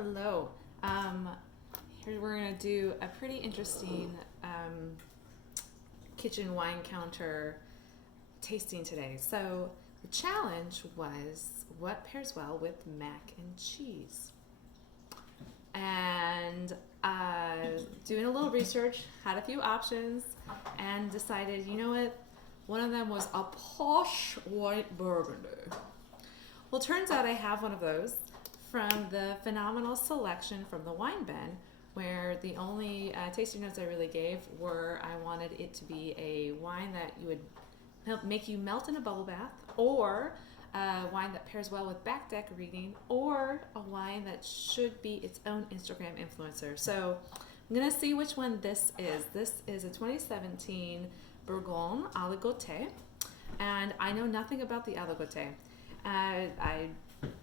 Hello. Here we're going to do a pretty interesting kitchen wine counter tasting today. So the challenge was what pairs well with mac and cheese. And doing a little research, had a few options, and decided, you know what? One of them was a posh white burgundy. Well, turns out I have one of those from the phenomenal selection from the wine bin, where the only tasting notes I really gave were I wanted it to be a wine that you would make you melt in a bubble bath, or a wine that pairs well with back deck reading, or a wine that should be its own Instagram influencer. So I'm gonna see which one this is. This is a 2017 Bourgogne Aligoté, and I know nothing about the Aligoté. I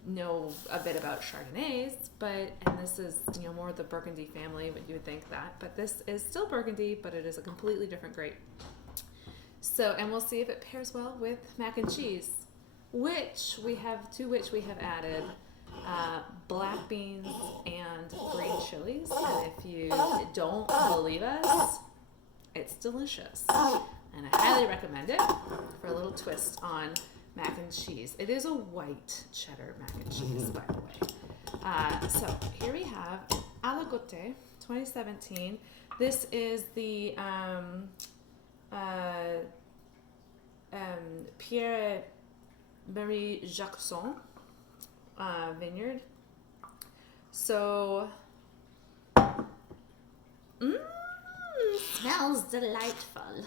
know a bit about Chardonnays, and this is more the Burgundy family, but you would think that. But this is still Burgundy, but it is a completely different grape. So, and we'll see if it pairs well with mac and cheese, which we have added black beans and green chilies. And if you don't believe us, it's delicious, and I highly recommend it for a little twist on mac and cheese. It is a white cheddar mac and cheese, by the way. So here we have Aligoté 2017. This is the Pierre Marie Jacquesson vineyard. So, smells delightful.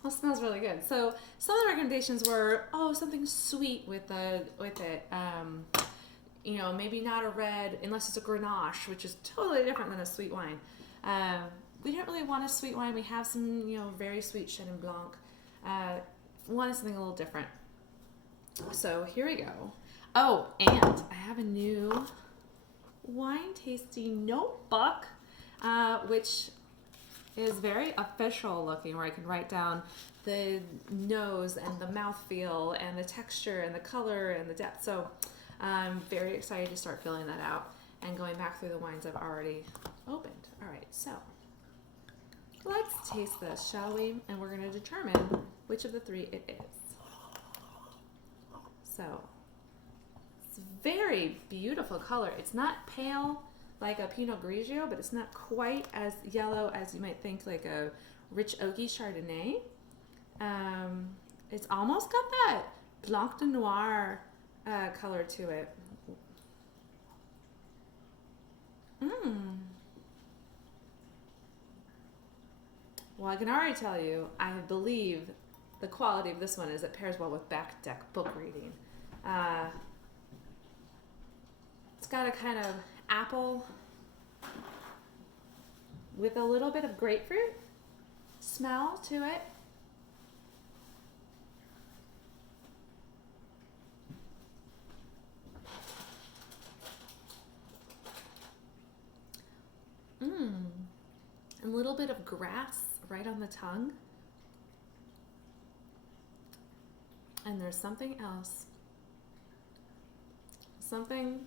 Well, it smells really good. So some of the recommendations were, something sweet with it. Maybe not a red, unless it's a Grenache, which is totally different than a sweet wine. We don't really want a sweet wine. We have some, very sweet Chenin Blanc. Wanted something a little different. So here we go. Oh, and I have a new wine tasting notebook, which is very official looking, where I can write down the nose and the mouthfeel and the texture and the color and the depth. So I'm very excited to start filling that out and going back through the wines I've already opened. All right, so let's taste this, shall we? And we're going to determine which of the three it is. So it's very beautiful color. It's not pale like a Pinot Grigio, but it's not quite as yellow as you might think, like a rich oaky Chardonnay. It's almost got that Blanc de Noir color to it. Well, I can already tell you, I believe the quality of this one is it pairs well with back deck book reading. It's got a kind of apple with a little bit of grapefruit smell to it. A little bit of grass right on the tongue. And there's something else. Something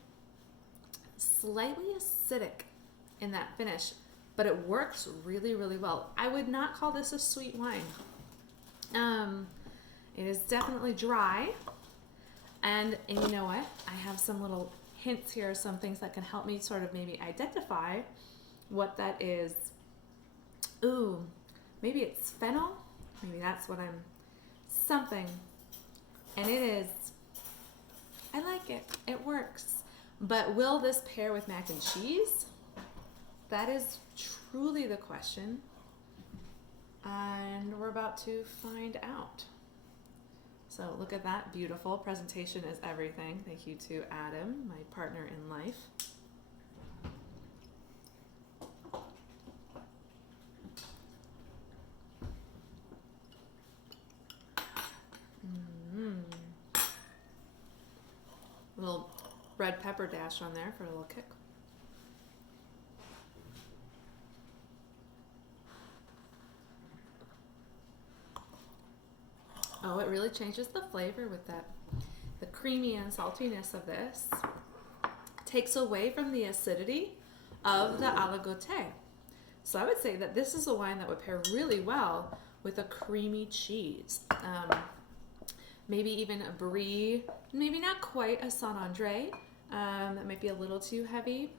slightly acidic in that finish, but it works really, really well. I would not call this a sweet wine. It is definitely dry, and you know what? I have some little hints here, some things that can help me sort of maybe identify what that is. Ooh, maybe it's fennel. Maybe that's what something. And it is, I like it. It works. But will this pair with mac and cheese? That is truly the question. And we're about to find out. So look at that. Beautiful. Presentation is everything. Thank you to Adam, my partner in life. A little red pepper dash on there for a little kick. Oh, it really changes the flavor with that, the creamy and saltiness of this. takes away from the acidity of the Aligoté. So I would say that this is a wine that would pair really well with a creamy cheese. Maybe even a brie, maybe not quite a Saint Andre. That might be a little too heavy,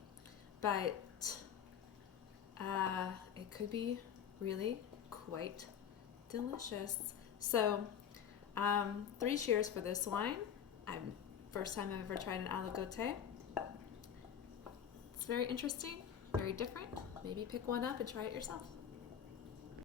but it could be really quite delicious. So 3 cheers for this wine. First time I've ever tried an Aligoté. It's very interesting, very different. Maybe pick one up and try it yourself.